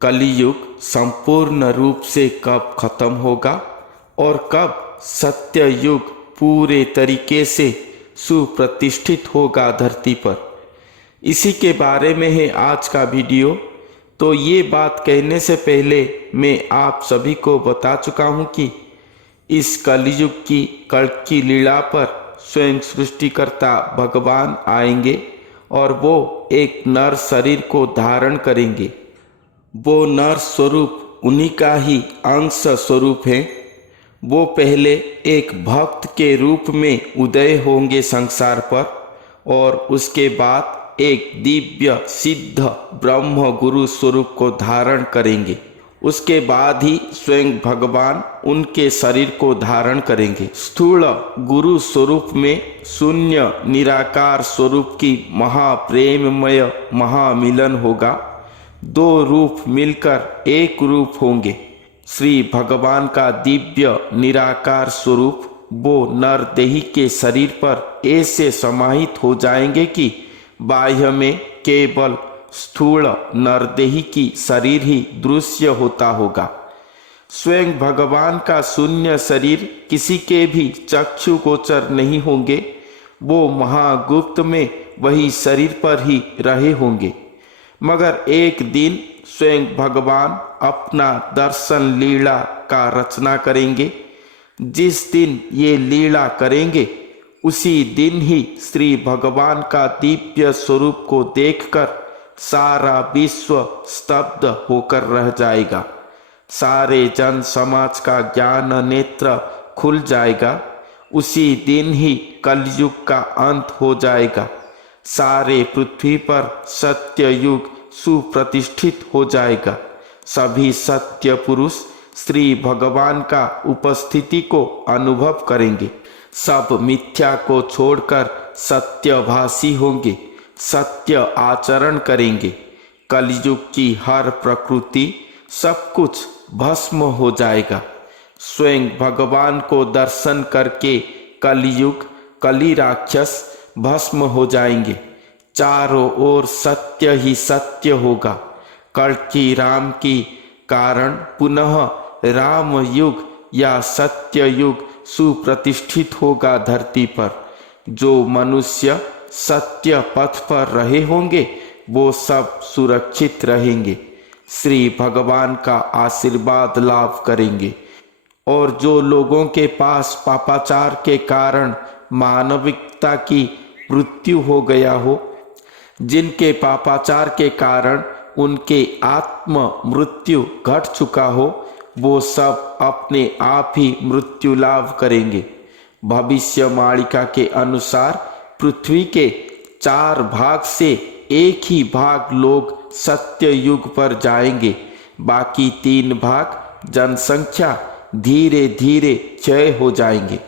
कलियुग संपूर्ण रूप से कब खत्म होगा और कब सत्य युग पूरे तरीके से सुप्रतिष्ठित होगा धरती पर, इसी के बारे में है आज का वीडियो। तो ये बात कहने से पहले मैं आप सभी को बता चुका हूँ कि इस कलियुग की कल्कि लीला पर स्वयं सृष्टिकर्ता भगवान आएंगे और वो एक नर शरीर को धारण करेंगे। वो नर स्वरूप उन्हीं का ही अंश स्वरूप है। वो पहले एक भक्त के रूप में उदय होंगे संसार पर और उसके बाद एक दिव्य सिद्ध ब्रह्म गुरु स्वरूप को धारण करेंगे। उसके बाद ही स्वयं भगवान उनके शरीर को धारण करेंगे। स्थूल गुरु स्वरूप में शून्य निराकार स्वरूप की महाप्रेममय महामिलन होगा। दो रूप मिलकर एक रूप होंगे। श्री भगवान का दिव्य निराकार स्वरूप वो नरदेही के शरीर पर ऐसे समाहित हो जाएंगे कि बाह्य में केवल स्थूल नरदेही की शरीर ही दृश्य होता होगा। स्वयं भगवान का शून्य शरीर किसी के भी चक्षु गोचर नहीं होंगे। वो महागुप्त में वही शरीर पर ही रहे होंगे। मगर एक दिन स्वयं भगवान अपना दर्शन लीला का रचना करेंगे। जिस दिन ये लीला करेंगे उसी दिन ही श्री भगवान का दिव्य स्वरूप को देखकर सारा विश्व स्तब्ध होकर रह जाएगा। सारे जन समाज का ज्ञान नेत्र खुल जाएगा। उसी दिन ही कलयुग का अंत हो जाएगा। सारे पृथ्वी पर सत्य युग सुप्रतिष्ठित हो जाएगा। सभी सत्य पुरुष श्री भगवान का उपस्थिति को अनुभव करेंगे। सब मिथ्या को छोड़कर सत्यभाषी होंगे, सत्य आचरण करेंगे। कलयुग की हर प्रकृति सब कुछ भस्म हो जाएगा। स्वयं भगवान को दर्शन करके कलयुग कली राक्षस भस्म हो जाएंगे। चारों ओर सत्य ही सत्य होगा। कल्कि राम की कारण पुनः राम युग या सत्य युग सुप्रतिष्ठित होगा धरती पर। जो मनुष्य सत्य पथ पर रहे होंगे वो सब सुरक्षित रहेंगे, श्री भगवान का आशीर्वाद लाभ करेंगे। और जो लोगों के पास पापाचार के कारण मानविकता की मृत्यु हो गया हो, जिनके पापाचार के कारण उनके आत्म मृत्यु घट चुका हो, वो सब अपने आप ही मृत्यु लाभ करेंगे। भविष्य मालिका के अनुसार पृथ्वी के 4 भाग से एक ही भाग लोग सत्य युग पर जाएंगे। बाकी 3 भाग जनसंख्या धीरे धीरे क्षय हो जाएंगे।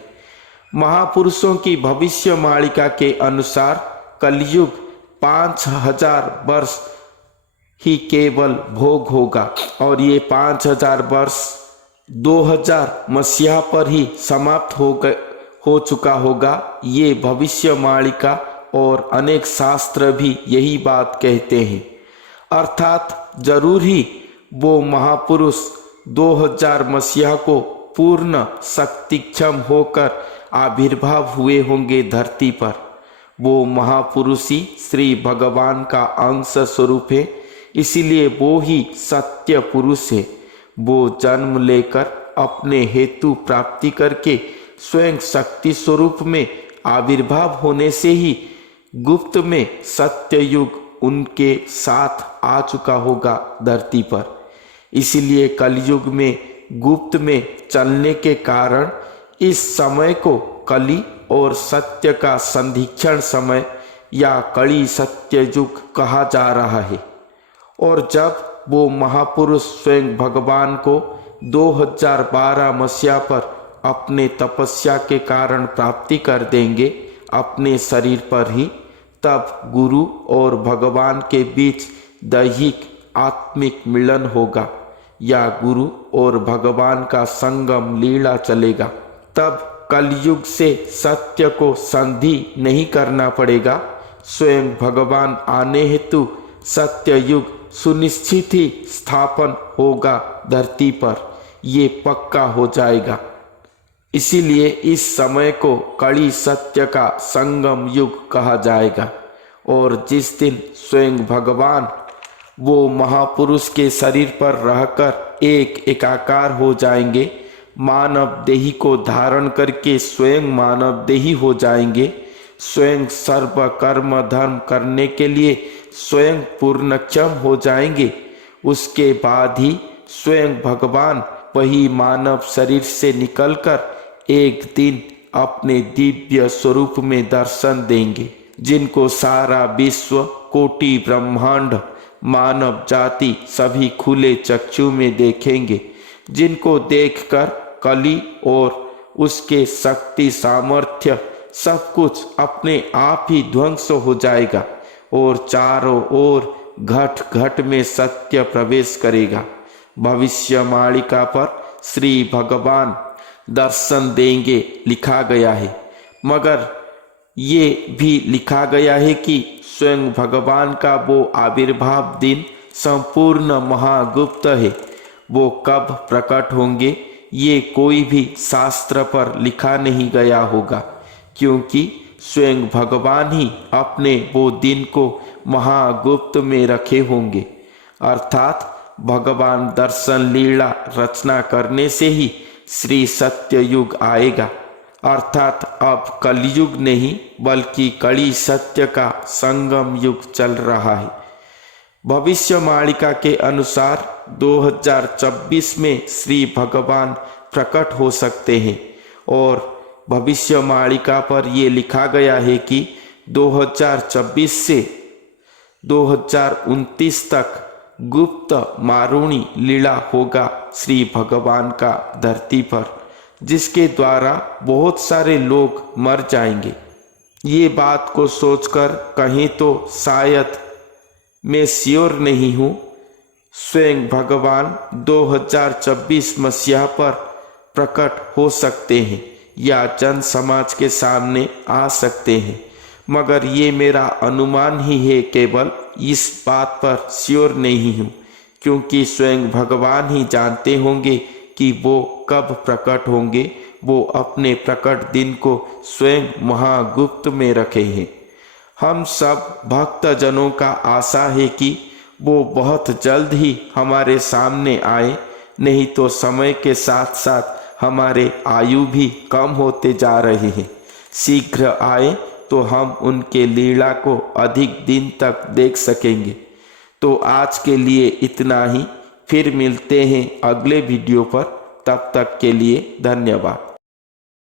महापुरुषों की भविष्य मालिका के अनुसार कलयुग 5000 वर्ष ही केवल भोग होगा और ये 5000 वर्ष 2000 मसीहा पर ही समाप्त हो चुका होगा। ये भविष्य मालिका और अनेक शास्त्र भी यही बात कहते हैं। अर्थात जरूर ही वो महापुरुष 2000 मसीहा को पूर्ण शक्तिक्षम होकर आविर्भाव हुए होंगे धरती पर। वो महापुरुष ही श्री भगवान का अंश स्वरूप है, इसीलिए वो ही सत्य पुरुष है। वो जन्म लेकर अपने हेतु प्राप्ति करके स्वयं शक्ति स्वरूप में आविर्भाव होने से ही गुप्त में सत्य युग उनके साथ आ चुका होगा धरती पर। इसीलिए कलयुग में गुप्त में चलने के कारण इस समय को कली और सत्य का संधिक्षण समय या कड़ी सत्य युग कहा जा रहा है। और जब वो महापुरुष स्वयं भगवान को 2012 मसीहा पर अपने तपस्या के कारण प्राप्ति कर देंगे अपने शरीर पर ही, तब गुरु और भगवान के बीच दैहिक आत्मिक मिलन होगा या गुरु और भगवान का संगम लीला चलेगा। तब कलयुग से सत्य को संधि नहीं करना पड़ेगा। स्वयं भगवान आने हेतु सत्य युग सुनिश्चित ही स्थापन होगा धरती पर, ये पक्का हो जाएगा। इसीलिए इस समय को कड़ी सत्य का संगम युग कहा जाएगा। और जिस दिन स्वयं भगवान वो महापुरुष के शरीर पर रहकर एक एकाकार हो जाएंगे, मानव देही को धारण करके स्वयं मानव देही हो जाएंगे, स्वयं सर्व कर्म धर्म करने के लिए स्वयं पूर्णक्षम हो जाएंगे, उसके बाद ही स्वयं भगवान वही मानव शरीर से निकलकर एक दिन अपने दिव्य स्वरूप में दर्शन देंगे, जिनको सारा विश्व, कोटि ब्रह्मांड, मानव जाति सभी खुले चक्षु में देखेंगे, जिनको देखकर कली और उसके शक्ति सामर्थ्य सब कुछ अपने आप ही ध्वंस हो जाएगा और चारों ओर घट घट में सत्य प्रवेश करेगा। भविष्य मालिका पर श्री भगवान दर्शन देंगे लिखा गया है, मगर ये भी लिखा गया है कि स्वयं भगवान का वो आविर्भाव दिन संपूर्ण महागुप्त है। वो कब प्रकट होंगे ये कोई भी शास्त्र पर लिखा नहीं गया होगा, क्योंकि स्वयं भगवान ही अपने वो दिन को महागुप्त में रखे होंगे। अर्थात भगवान दर्शन लीला रचना करने से ही श्री सत्य युग आएगा। अर्थात अब कलयुग नहीं बल्कि कड़ी सत्य का संगम युग चल रहा है। भविष्य मालिका के अनुसार 2026 में श्री भगवान प्रकट हो सकते हैं और भविष्य मालिका पर ये लिखा गया है कि 2026 से 2029 तक गुप्त मारुणी लीला होगा श्री भगवान का धरती पर, जिसके द्वारा बहुत सारे लोग मर जाएंगे। ये बात को सोचकर कहीं तो शायद मैं श्योर नहीं हूँ, स्वयं भगवान 2026 मसीहा पर प्रकट हो सकते हैं या जन समाज के सामने आ सकते हैं, मगर ये मेरा अनुमान ही है, केवल इस बात पर श्योर नहीं हूँ, क्योंकि स्वयं भगवान ही जानते होंगे कि वो कब प्रकट होंगे। वो अपने प्रकट दिन को स्वयं महागुप्त में रखे हैं। हम सब भक्तजनों का आशा है कि वो बहुत जल्द ही हमारे सामने आए, नहीं तो समय के साथ साथ हमारे आयु भी कम होते जा रहे हैं। शीघ्र आए तो हम उनके लीला को अधिक दिन तक देख सकेंगे। तो आज के लिए इतना ही, फिर मिलते हैं अगले वीडियो पर। तब तक के लिए धन्यवाद।